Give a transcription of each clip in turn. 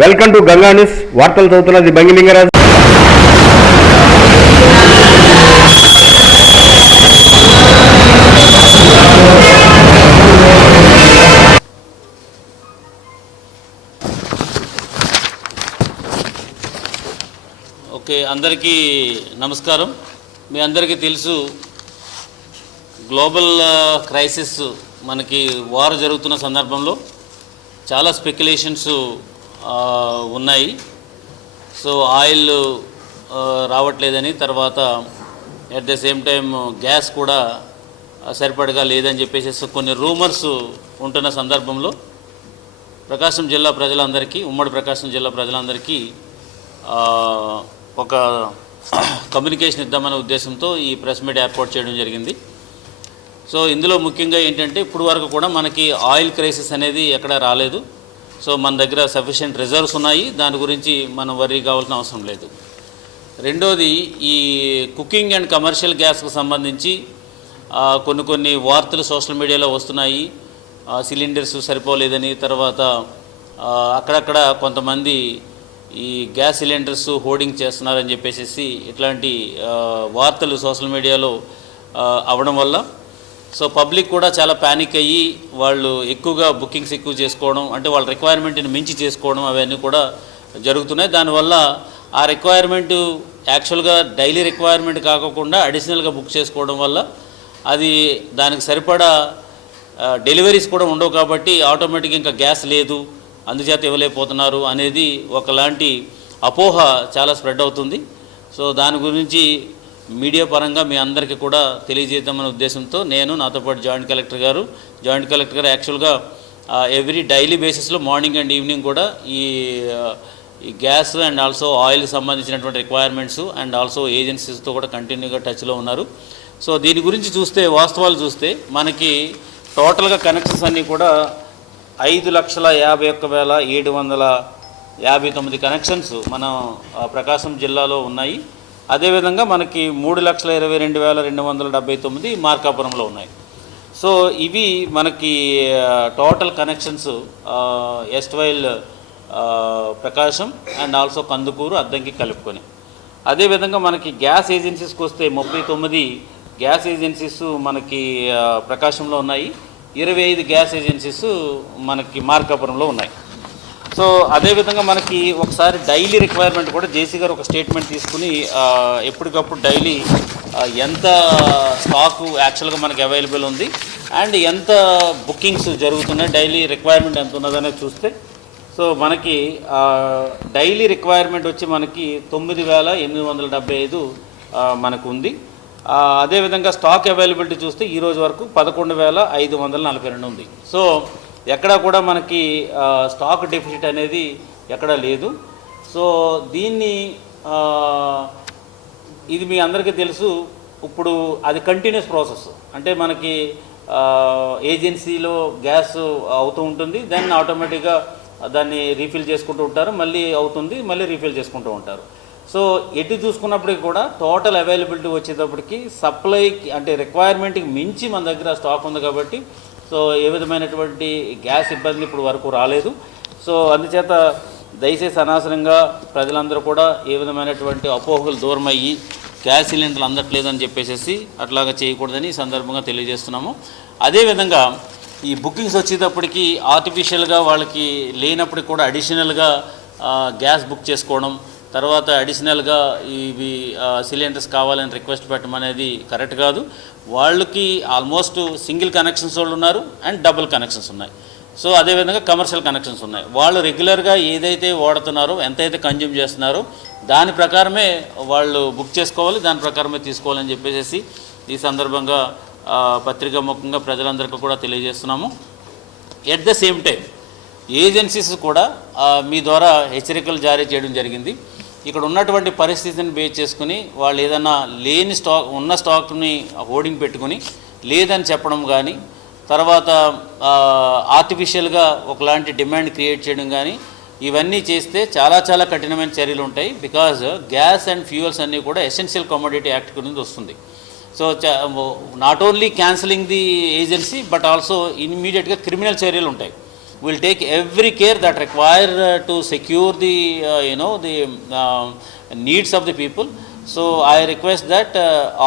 Welcome to Ganga news. వార్తలు చదువుతున్నది బంగిలింగరాజు. Okay, అందరికీ నమస్కారం. మీ అందరికీ తెలుసు, గ్లోబల్ క్రైసిస్ మనకి వార్ జరుగుతున్న సందర్భంలో చాలా స్పెక్యులేషన్స్ ఉన్నాయి. సో ఆయిల్ రావట్లేదని, తర్వాత at the same time gas కూడా సరిపడగా లేదని చెప్పేసి కొన్ని రూమర్స్ ఉంటున్న సందర్భంలో ప్రకాశం జిల్లా ప్రజలందరికీ, ఉమ్మడి ప్రకాశం జిల్లా ప్రజలందరికీ ఒక కమ్యూనికేషన్ ఇద్దామనే ఉద్దేశంతో ఈ ప్రెస్ మీట్ ఏర్పాటు చేయడం జరిగింది. సో ఇందులో ముఖ్యంగా ఏంటంటే, ఇప్పుడు వరకు కూడా మనకి ఆయిల్ క్రైసిస్ అనేది ఎక్కడా రాలేదు. సో మన దగ్గర సఫిషియెంట్ రిజర్వ్స్ ఉన్నాయి, దాని గురించి మనం వర్రీ కావాల్సిన అవసరం లేదు. రెండోది, ఈ కుకింగ్ అండ్ కమర్షియల్ గ్యాస్కు సంబంధించి కొన్ని వార్తలు సోషల్ మీడియాలో వస్తున్నాయి. సిలిండర్స్ సరిపోలేదని, తర్వాత అక్కడక్కడ కొంతమంది ఈ గ్యాస్ సిలిండర్స్ హోర్డింగ్ చేస్తున్నారని చెప్పేసి ఇట్లాంటి వార్తలు సోషల్ మీడియాలో అవ్వడం వల్ల సో పబ్లిక్ కూడా చాలా ప్యానిక్ అయ్యి వాళ్ళు ఎక్కువగా బుకింగ్స్ ఎక్కువ చేసుకోవడం, అంటే వాళ్ళ రిక్వైర్మెంట్ని మించి చేసుకోవడం, అవన్నీ కూడా జరుగుతున్నాయి. దానివల్ల ఆ రిక్వైర్మెంటు యాక్చువల్గా డైలీ రిక్వైర్మెంట్ కాకుండా అడిషనల్గా బుక్ చేసుకోవడం వల్ల అది దానికి సరిపడా డెలివరీస్ కూడా ఉండవు. కాబట్టి ఆటోమేటిక్గా ఇంకా గ్యాస్ లేదు, అందుచేత ఇవ్వలేకపోతున్నారు అనేది ఒకలాంటి అపోహ చాలా స్ప్రెడ్ అవుతుంది. సో దాని గురించి మీడియా పరంగా మీ అందరికీ కూడా తెలియజేద్దామనే ఉద్దేశంతో నేను, నాతో పాటు జాయింట్ కలెక్టర్ గారు యాక్చువల్గా ఎవ్రీ డైలీ బేసిస్లో మార్నింగ్ అండ్ ఈవినింగ్ కూడా ఈ గ్యాస్ అండ్ ఆల్సో ఆయిల్కి సంబంధించినటువంటి రిక్వైర్మెంట్స్ అండ్ ఆల్సో ఏజెన్సీస్తో కూడా కంటిన్యూగా టచ్లో ఉన్నారు. సో దీని గురించి చూస్తే, వాస్తవాలు చూస్తే, మనకి టోటల్గా కనెక్షన్స్ అన్నీ కూడా 5,51,759 కనెక్షన్స్ మన ప్రకాశం జిల్లాలో ఉన్నాయి. అదేవిధంగా మనకి 3,22,279 మార్కాపురంలో ఉన్నాయి. సో ఇవి మనకి టోటల్ కనెక్షన్స్ ఎస్ట్వైల్ ప్రకాశం అండ్ ఆల్సో కందుకూరు, అద్దంకి కలుపుకొని. అదేవిధంగా మనకి గ్యాస్ ఏజెన్సీస్కి వస్తే 39 గ్యాస్ ఏజెన్సీస్ మనకి ప్రకాశంలో ఉన్నాయి, 25 గ్యాస్ ఏజెన్సీస్ మనకి మార్కాపురంలో ఉన్నాయి. సో అదేవిధంగా మనకి ఒకసారి డైలీ రిక్వైర్మెంట్ కూడా జేసీ గారు ఒక స్టేట్మెంట్ తీసుకుని ఎప్పటికప్పుడు డైలీ ఎంత స్టాకు యాక్చువల్గా మనకి అవైలబుల్ ఉంది అండ్ ఎంత బుకింగ్స్ జరుగుతున్నాయి, డైలీ రిక్వైర్మెంట్ ఎంత ఉన్నదనేది చూస్తే, సో మనకి డైలీ రిక్వైర్మెంట్ వచ్చి మనకి 9,875 మనకు ఉంది. అదేవిధంగా స్టాక్ అవైలబిలిటీ చూస్తే ఈరోజు వరకు 11,542 ఉంది. సో ఎక్కడా కూడా మనకి స్టాక్ డెఫిసిట్ అనేది ఎక్కడా లేదు. సో దీన్ని ఇది మీ అందరికీ తెలుసు, ఇప్పుడు అది కంటిన్యూస్ ప్రాసెస్. అంటే మనకి ఏజెన్సీలో గ్యాస్ అవుతూ ఉంటుంది, దెన్ ఆటోమేటిక్గా దాన్ని రీఫిల్ చేసుకుంటూ ఉంటారు, మళ్ళీ అవుతుంది, మళ్ళీ రీఫిల్ చేసుకుంటూ ఉంటారు. సో ఎటు చూసుకున్నప్పటికీ కూడా టోటల్ అవైలబిలిటీ వచ్చేటప్పటికి సప్లైకి, అంటే రిక్వైర్మెంట్కి మించి మన దగ్గర స్టాక్ ఉంది. కాబట్టి సో ఏ విధమైనటువంటి గ్యాస్ ఇబ్బంది ఇప్పుడు వరకు రాలేదు. సో అందుచేత దయచేసి అనవసరంగా ప్రజలందరూ కూడా ఏ విధమైనటువంటి అపోహలు దూరమయ్యి గ్యాస్ సిలిండర్లు అందట్లేదని చెప్పేసి అట్లాగా చేయకూడదని ఈ సందర్భంగా తెలియజేస్తున్నాము. అదేవిధంగా ఈ బుకింగ్స్ వచ్చేటప్పటికి ఆర్టిఫిషియల్గా వాళ్ళకి లేనప్పటికి కూడా అడిషనల్గా గ్యాస్ బుక్ చేసుకోవడం, తర్వాత అడిషనల్గా ఇవి సిలిండర్స్ కావాలని రిక్వెస్ట్ పెట్టడం అనేది కరెక్ట్ కాదు. వాళ్ళకి ఆల్మోస్ట్ సింగిల్ కనెక్షన్స్ వాళ్ళు ఉన్నారు అండ్ డబుల్ కనెక్షన్స్ ఉన్నాయి. సో అదేవిధంగా కమర్షియల్ కనెక్షన్స్ ఉన్నాయి. వాళ్ళు రెగ్యులర్గా ఏదైతే వాడుతున్నారో, ఎంతైతే కన్జ్యూమ్ చేస్తున్నారో దాని ప్రకారమే వాళ్ళు బుక్ చేసుకోవాలి, దాని ప్రకారమే తీసుకోవాలని చెప్పేసి ఈ సందర్భంగా పత్రికా ముఖంగా ప్రజలందరికీ కూడా తెలియజేస్తున్నాము. At the same time agencies కూడా మీ ద్వారా హెచ్చరికలు జారీ చేయడం జరిగింది. ఇక్కడ ఉన్నటువంటి పరిస్థితిని బేస్ చేసుకుని వాళ్ళు ఏదైనా లేని స్టాక్, ఉన్న స్టాక్ని హోర్డింగ్ పెట్టుకుని లేదని చెప్పడం కానీ, తర్వాత ఆర్టిఫిషియల్గా ఒకలాంటి డిమాండ్ క్రియేట్ చేయడం కానీ, ఇవన్నీ చేస్తే చాలా చాలా కఠినమైన చర్యలు ఉంటాయి. బికాజ్ గ్యాస్ అండ్ ఫ్యూయల్స్ అన్నీ కూడా ఎసెన్షియల్ కమోడిటీ యాక్ట్ కింద వస్తుంది. So not only cancelling the agency but also ఇమ్మీడియట్గా క్రిమినల్ చర్యలు ఉంటాయి. we'll take every care that require to secure the needs of the people. So I request that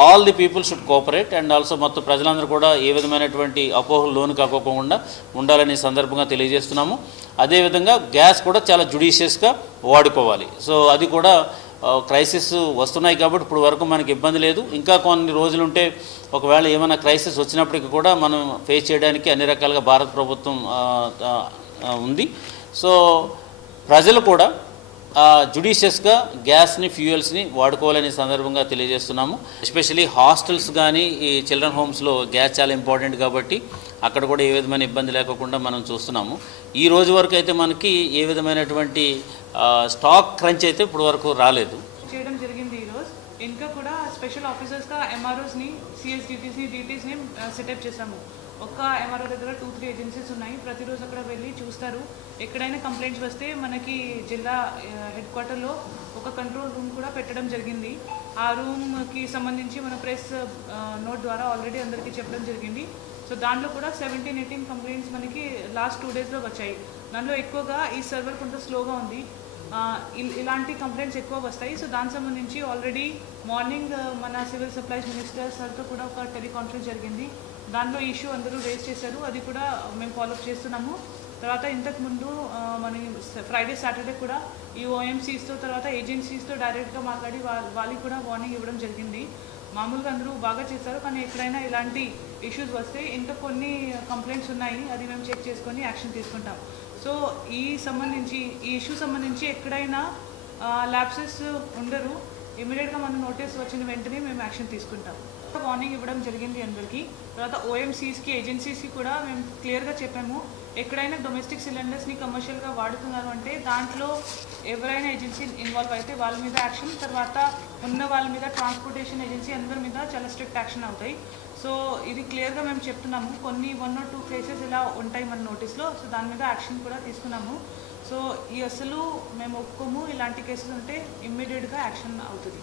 all the people should cooperate, and also మొత్తం ప్రజలందరూ కూడా ఏ విధమైనటువంటి అపోహలు లోను కాకోకుండా ఉండాలని సందర్భంగా తెలియజేస్తున్నాము. అదేవిధంగా గ్యాస్ కూడా చాలా జుడిషియస్గా వాడుకోవాలి. సో అది కూడా క్రైసిస్ వస్తున్నాయి కాబట్టి ఇప్పుడు వరకు మనకి ఇబ్బంది లేదు. ఇంకా కొన్ని రోజులుంటే ఒకవేళ ఏమైనా క్రైసిస్ వచ్చినప్పటికీ కూడా మనం ఫేస్ చేయడానికి అన్ని రకాలుగా భారత ప్రభుత్వం ఉంది. సో ప్రజలు కూడా జుడిషియస్గా గ్యాస్ని, ఫ్యూయల్స్ని వాడుకోవాలనే సందర్భంగా తెలియజేస్తున్నాము. ఎస్పెషలీ హాస్టల్స్ కానీ ఈ చిల్డ్రన్ హోమ్స్లో గ్యాస్ చాలా ఇంపార్టెంట్ కాబట్టి అక్కడ కూడా ఏ విధమైన ఇబ్బంది లేకుండా మనం చూస్తున్నాము. ఈ రోజు వరకు అయితే మనకి ఏ విధమైనటువంటి స్టాక్ క్రంచ్ అయితే ఇప్పుడు వరకు రాలేదు. చేయడం జరిగింది ఈరోజు. ఇంకా కూడా స్పెషల్ ఆఫీసర్స్గా ఎంఆర్ఓస్ని, సిఎస్డిటీస్ని, డిటీస్ని సెటప్ చేశాము. ఒక్క ఎంఆర్ఓ దగ్గర 2-3 ఏజెన్సీస్ ఉన్నాయి. ప్రతిరోజు అక్కడ వెళ్ళి చూస్తారు. ఎక్కడైనా కంప్లైంట్స్ వస్తే మనకి జిల్లా హెడ్ క్వార్టర్లో ఒక కంట్రోల్ రూమ్ కూడా పెట్టడం జరిగింది. ఆ రూమ్కి సంబంధించి మన ప్రెస్ నోట్ ద్వారా ఆల్రెడీ అందరికీ చెప్పడం జరిగింది. సో దాంట్లో కూడా 17-18 కంప్లైంట్స్ మనకి లాస్ట్ 2 డేస్లో వచ్చాయి. దాంట్లో ఎక్కువగా ఈ సర్వర్ కొంత స్లోగా ఉంది, ఇలాంటి కంప్లైంట్స్ ఎక్కువ వస్తాయి. సో దానికి సంబంధించి ఆల్రెడీ మార్నింగ్ మన సివిల్ సప్లైస్ మినిస్టర్ సార్తో కూడా ఒక టెలికాన్ఫరెన్స్ జరిగింది. దాంట్లో ఇష్యూ అందరూ రేస్ చేశారు, అది కూడా మేము ఫాలోఅప్ చేస్తున్నాము. తర్వాత ఇంతకుముందు మన ఫ్రైడే, సాటర్డే కూడా ఈ ఓఎంసీస్తో తర్వాత ఏజెన్సీస్తో డైరెక్ట్గా మాట్లాడి వాళ్ళకి కూడా వార్నింగ్ ఇవ్వడం జరిగింది. మామూలుగా అందరూ బాగా చేస్తారు, కానీ ఎక్కడైనా ఇలాంటి ఇష్యూస్ వస్తే ఇంకా కొన్ని కంప్లైంట్స్ ఉన్నాయి, అది మేము చెక్ చేసుకొని యాక్షన్ తీసుకుంటాం. సో ఈ ఇష్యూ సంబంధించి ఎక్కడైనా ల్యాప్సెస్ ఉండరు, ఇమీడియట్గా మన నోటీస్ వచ్చిన వెంటనే మేము యాక్షన్ తీసుకుంటాం. వార్నింగ్ ఇవ్వడం జరిగింది అందరికీ. తర్వాత ఓఎంసీస్కి, ఏజెన్సీస్కి కూడా మేము క్లియర్గా చెప్పాము, ఎక్కడైనా డొమెస్టిక్ సిలిండర్స్ని కమర్షియల్గా వాడుతున్నారు అంటే దాంట్లో ఎవరైనా ఏజెన్సీ ఇన్వాల్వ్ అయితే వాళ్ళ మీద యాక్షన్, తర్వాత ఉన్న వాళ్ళ మీద ట్రాన్స్పోర్టేషన్ ఏజెన్సీ అందరి మీద చాలా స్ట్రిక్ట్ యాక్షన్ అవుతాయి. సో ఇది క్లియర్గా మేము చెప్తున్నాము. కొన్ని 1 or 2 కేసెస్ ఇలా ఉంటాయి మన నోటీస్లో. సో దాని మీద యాక్షన్ కూడా తీసుకున్నాము. సో అసలు మేము ఒప్పుకోము, ఇలాంటి కేసెస్ ఉంటే ఇమ్మీడియట్గా యాక్షన్ అవుతుంది.